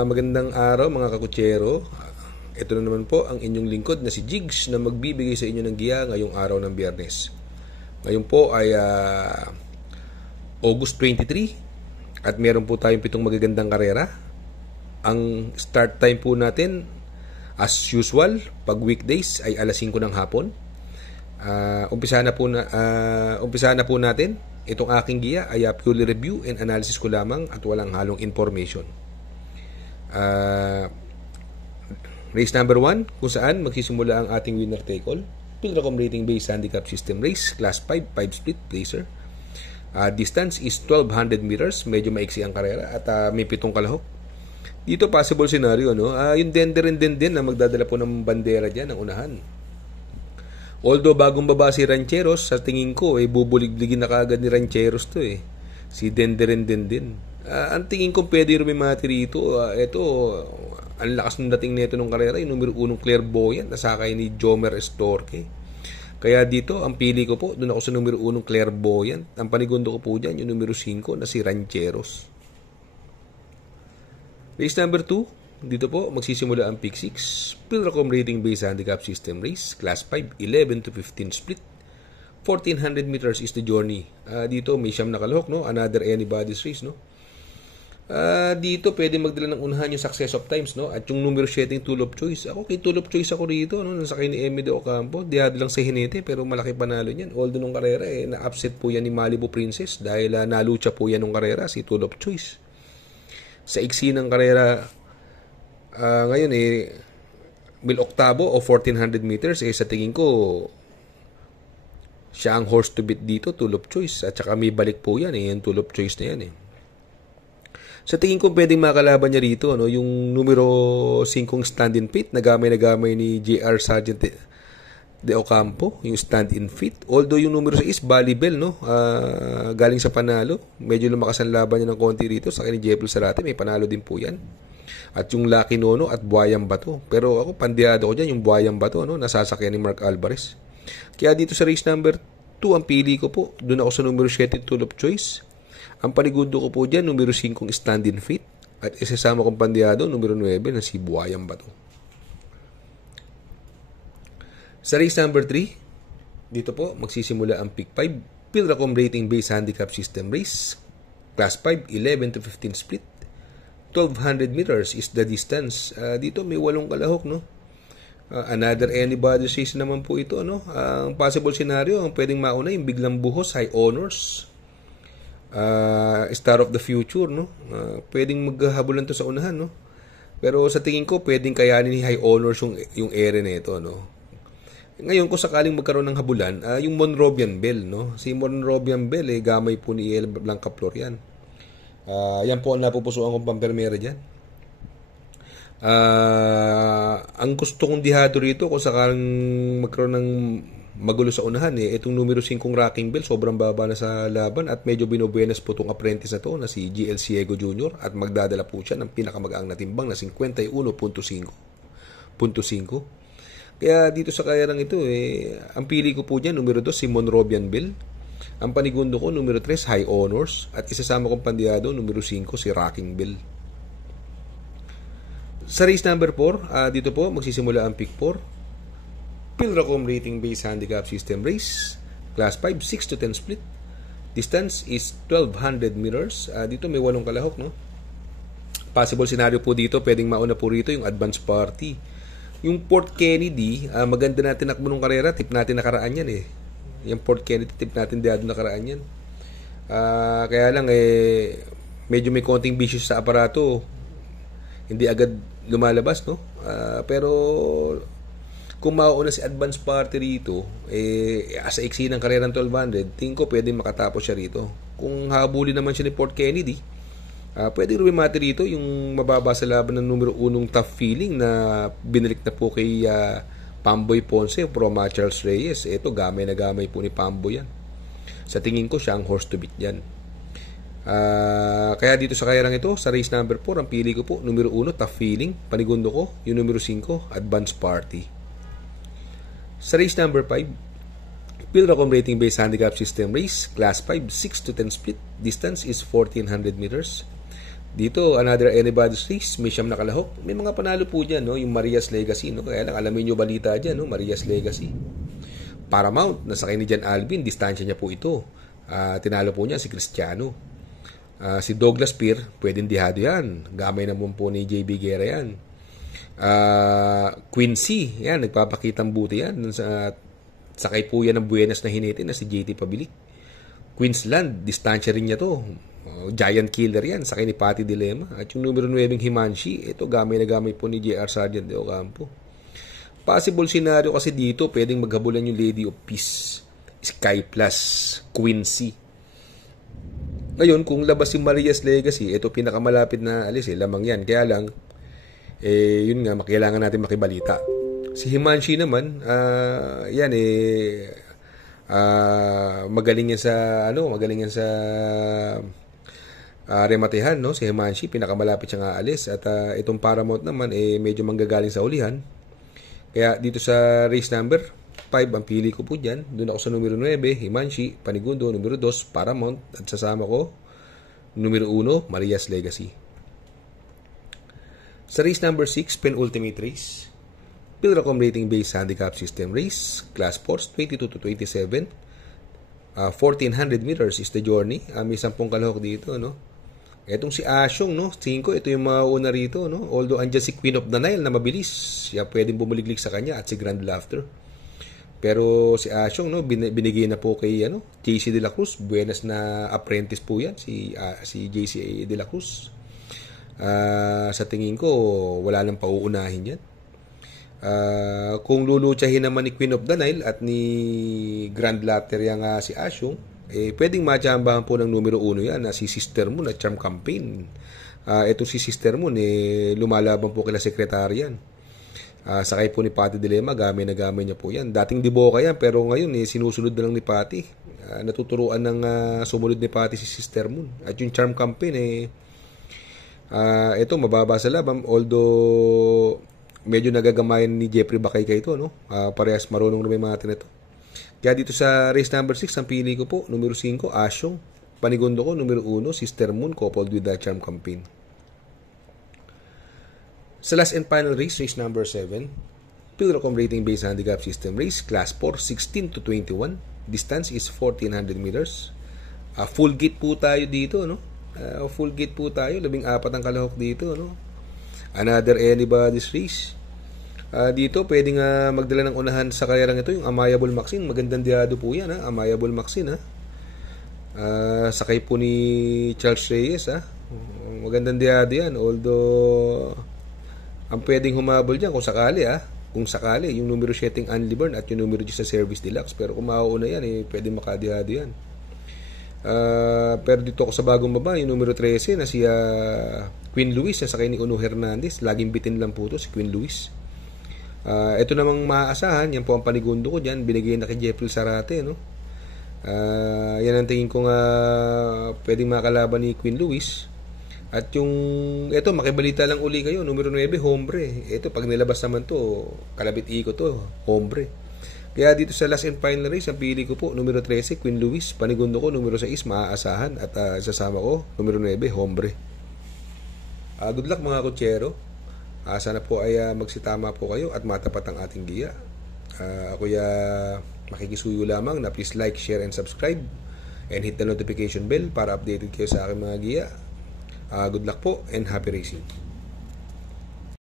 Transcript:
Magandang araw mga kakutsero. Ito na naman po ang inyong lingkod na si Jigs na magbibigay sa inyo ng giya ngayong araw ng Biyernes. Ngayon po ay August 23 at meron po tayong 7 magagandang karera. Ang start time po natin as usual pag weekdays ay alas 5 ng hapon. Umpisa na po natin. Itong aking giya ay purely review and analysis ko lamang at walang halong information. Race number 1 kung saan magsisimula ang ating winner take all. Pilracom rating based handicap system race, class 5 split placer. Distance is 1200 meters, medyo maiksi ang karera at may 7 kalahok. Dito possible scenario, no? Yung Denderin din na magdadala po ng bandera diyan ang unahan. Although bagong baba si Rancheros, sa tingin ko bubuligligin na kaagad ni Rancheros to si Denderin din. Ang tingin ko pwede rumimati rito. Ito, ang lakas ng dating nito ng karera, yung numero 1 Clairvoyant, nasakay ni Jomer Estorque. Kaya dito, ang pili ko po, doon ako sa numero 1 Clairvoyant. Ang panigundo ko po dyan, yung numero 5 na si Rancheros. Race number 2, dito po magsisimula ang pick 6. Pilracom rating based handicap system race, class 5, 11 to 15 split. 1400 meters is the journey. Dito may siyam na kalahok, no? Another anybody's race, no? Dito pwede magdala ng unahan yung success of times, no? At yung numero 7 yung tool of choice. Ako kay tool of choice ako rito, no? Nasakay ni Emi de Ocampo, dihado lang sa hinete pero malaki panalo niyan. Although nung karera na-upset po yan ni Malibu Princess dahil nalucha po yan nung karera si tool of choice. Sa iksi ng karera ngayon mil oktabo o 1400 meters sa tingin ko siya ang horse to beat dito, tool of choice, at saka may balik po yan yung tool of choice na yan Sa tingin ko pwedeng makalaban niya rito, no, yung numero 5 stand-in fit na gamay ni JR Sargent de Ocampo, yung stand-in fit. Although yung numero 6 Balibel, no, galing sa panalo, medyo lumakas ang laban niya ng konti rito sa ni Jeffel Sarate, may panalo din po yan. At yung Lucky Nono at Buhayang Bato. Pero ako, pandiyado ko dyan, yung Buhayang Bato, no, nasasakyan ni Mark Alvarez. Kaya dito sa race number 2, ang pili ko po, doon ako sa numero 7, tool of choice. Ang panigundo ko po dyan, numero 5, stand-in fit. At isasama kong pandiyado, numero 9, na si Buhayang Bato. Sa race number 3, dito po, magsisimula ang pick 5. Pilracom rating based handicap system race. Class 5, 11 to 15 split. 1200 meters is the distance. Dito may 8 kalahok, no? Another anybody race naman po ito, no? Ang possible scenario, ang pwedeng mauna yung biglang buhos, high honors. Star of the future, no? Pwedeng maghahabulan to sa unahan, no? Pero sa tingin ko, pwedeng kayanin ni high honors yung ere na ito, no? Ngayon, kung sakaling magkaroon ng habulan, yung Monrovian Bell, no? Si Monrovian Bell, gamay po ni El Blanca Florian. Yan po ang napupusuan kong pampermera dyan. Ang gusto kong dihado rito, kung sakaling magkaroon ng magulo sa unahan, itong numero 5 Rocking Bell, sobrang baba na sa laban at medyo binubuenas po itong apprentice na to na si GL Ciego Jr. at magdadala po siya ng pinakamagaang na timbang na 51.5. Kaya dito sa kayarang ito, ang pili ko po dyan, numero 2, si Monrovian Bell. Ang panigundo ko, numero 3, High Honors. At isasama kong pandiyado, numero 5, si Rocking Bell. Sa race number 4, dito po, magsisimula ang pick 4. Pilracom rating based handicap system race. Class 5, 6 to 10 split. Distance is 1200 meters. Dito may 8 kalahok, no? Possible scenario po dito, pwedeng mauna po rito yung advance party. Yung Port Kennedy, maganda natin nakbo nung karera, tip natin nakaraan yan Yung Port Kennedy, tip natin diyado nakaraan yan. Kaya lang medyo may konting vicious sa aparato. Hindi agad lumalabas, no? Pero kung mauuna si advance party rito, sa iksi ng karera ng 1200, tingin ko pwedeng makatapos siya rito. Kung habulin naman siya ni Port Kennedy, pwede rumimati rito yung mababa sa laban ng numero 1 tough feeling na binalik na po kay Pamboy Ponce pro Charles Reyes. Ito gamay na gamay po ni Pamboy yan. Sa tingin ko siya ang horse to beat yan. Kaya dito sa kayarang ito, sa race number 4, ang pili ko po numero 1 tough feeling, panigundo ko yung numero 5 advance party. Sa race number 5, Pilracom rating based handicap system race, class 5, 6 to 10 split. Distance is 1400 meters. Dito, another anybody's race, may siyam na kalahok. May mga panalo po dyan, no? Yung Maria's Legacy, no? Kaya lang, alamin nyo balita dyan, no? Maria's Legacy. Paramount, nasakay ni Jan Alvin, distansya niya po ito. Tinalo po niya si Cristiano. Si Douglas Peer, pwedeng dihado yan. Gamay naman po ni JB Guerra yan. Quincy, yan, nagpapakitang buti yan. Sakay po yan ng Buenas na hinete na si JT Pabilik. Queensland, distansya rin niya to. Giant killer yan, sakay ni Patty Dilema. At yung numero 9 Himanshi, ito gamay na gamay po ni JR Sargent de Ocampo. Possible scenario kasi dito, pwedeng maghabulan yung Lady of Peace, Sky Plus, Quincy. Ngayon, kung labas si Maria's Legacy, ito pinakamalapit na alis, lamang yan. Kaya lang, yun nga, kailangan natin makibalita. Si Himanshi naman, yan magaling yan sa rematehan, no? Si Himanshi, pinakamalapit siyang aalis. At itong Paramount naman, medyo manggagaling sa ulihan. Kaya dito sa race number 5, ang pili ko po dyan. Doon ako sa numero 9, Himanshi, Panigundo, numero 2, Paramount. At sasama ko, numero 1, Maria's Legacy. Sa race number 6, penultimate race, Pilracom Rating Based Handicap System Race, Class Sports, 22 to 27. 1400 meters is the journey. May 10 kalahok dito, no? Etong si Asyong, no? 5, ito yung mauna rito, no? Although andyan si Queen of the Nile na mabilis, siya pwedeng bumaliglig sa kanya, at si Grand Laughter. Pero si Asyong, no, binigay na po kay JC De La Cruz, Buenas na apprentice po yan, si JC De La Cruz. Sa tingin ko, wala nang pauunahin yan. Kung lulutsahin naman ni Queen of the Nile at ni Grand Laughter yang si Asyong, pwedeng matsambahan po ng numero 1 yan na si Sister Moon at Charm Campaign. Ito si Sister Moon, lumalaban po kila sekretarian. Sakay po ni Patty Dilema, gamay na gamay niya po yan. Dating Diboka yan, pero ngayon sinusunod na lang ni Patty. Natuturuan ng sumunod ni Patty si Sister Moon. At yung Charm Campaign, ito mababa sa laban, although medyo nagagamayan ni Jeffrey Bakay ito, no? Parehas marunong na may mga nito. Kaya dito sa race number 6, ang pili ko po, numero 5, Asyong. Panigundo ko, numero 1, Sister Moon, coupled with the Charm Campaign. Sa last and final race, race number 7, Pilracom Rating Based Handicap System Race, Class 4, 16 to 21. Distance is 1400 meters. Full gate po tayo dito, no? Full gate po tayo, 14 ang kalahok dito, no? Another anybody's race. Dito, pwedeng magdala ng unahan sa karerang ito, yung Amayable Maxine. Magandang diado po yan, Amayable Maxine, sakay po ni Charles Reyes, Magandang diado yan. Although, ang pwedeng humabol dyan, kung sakali, yung numero 7 Unliburn at yung numero 10 sa Service Deluxe. Pero kung mauuna yan, pwedeng makadiado yan. Pero dito ako sa bagong baba, yung numero 13 na si Queen Luis, sakay ni Uno Hernandez. Laging bitin lang po ito si Queen Luis. Ito namang maaasahan, yan po ang panigundo ko dyan, binigay na kay Jeffrey Sarate, no? Yan ang tingin ko nga pwedeng makalaban ni Queen Luis. At yung ito, makibalita lang uli kayo, numero 9, Hombre. Ito, pag nilabas naman to, kalabit iko to, Hombre. Kaya dito sa last and final race, ang pili ko po, numero 13, Queen Luis. Panigundo ko, numero 6, maaasahan. At sasama ko, numero 9, Hombre. Good luck mga kutsero. Sana po ay magsitama po kayo at matapat ang ating giya. Ako makikisuyo lamang na please like, share, and subscribe. And hit the notification bell para updated kayo sa aking mga giya. Good luck po and happy racing.